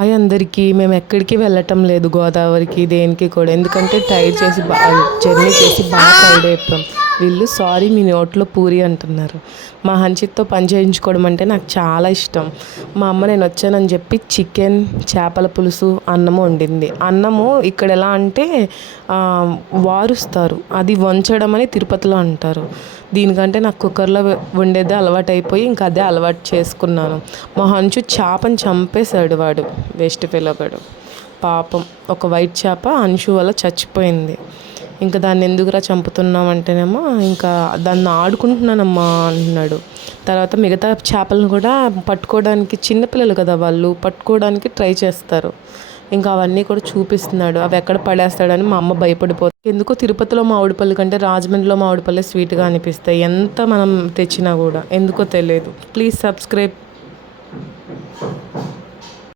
Hi అందరికీ. మేము ఎక్కడికి వెళ్ళటం లేదు గోదావరికి దేనికి కూడా. ఎందుకంటే జర్నీ చేసి బాగా టైర్డ్ అయిపోయాం. వీళ్ళు సారీ మీ నోట్లో పూరి అంటున్నారు. మా హంచిత్తో పని చేయించుకోవడం అంటే నాకు చాలా ఇష్టం. మా అమ్మ నేను వచ్చానని చెప్పి చికెన్, చేపల పులుసు, అన్నము వండింది. అన్నము ఇక్కడ ఎలా అంటే వారుస్తారు, అది వంచడం అని తిరుపతిలో అంటారు. దీనికంటే నాకు కుక్కర్లో వండేదే అలవాటు అయిపోయి ఇంకా అదే అలవాటు చేసుకున్నాను. మా హంచు చేపని చంపేశాడు వాడు, వేస్ట్ పిల్లగాడు పాపం. ఒక వైట్ చేప అంశు వల్ల చచ్చిపోయింది. ఇంకా దాన్ని ఎందుకురా చంపుతున్నాం అంటేనేమో ఇంకా దాన్ని ఆడుకుంటున్నానమ్మా అంటున్నాడు. తర్వాత మిగతా చేపలను కూడా పట్టుకోవడానికి, చిన్నపిల్లలు కదా వాళ్ళు, పట్టుకోవడానికి ట్రై చేస్తారు. ఇంకా అవన్నీ కూడా చూపిస్తున్నాడు. అవి ఎక్కడ పడేస్తాడని మా అమ్మ భయపడిపోతుంది. ఎందుకో తిరుపతిలో మామిడిపళ్ళు కంటే రాజమండ్రిలో మామిడిపళ్ళే స్వీట్గా అనిపిస్తాయి, ఎంత మనం తెచ్చినా కూడా. ఎందుకో తెలియదు. Please subscribe.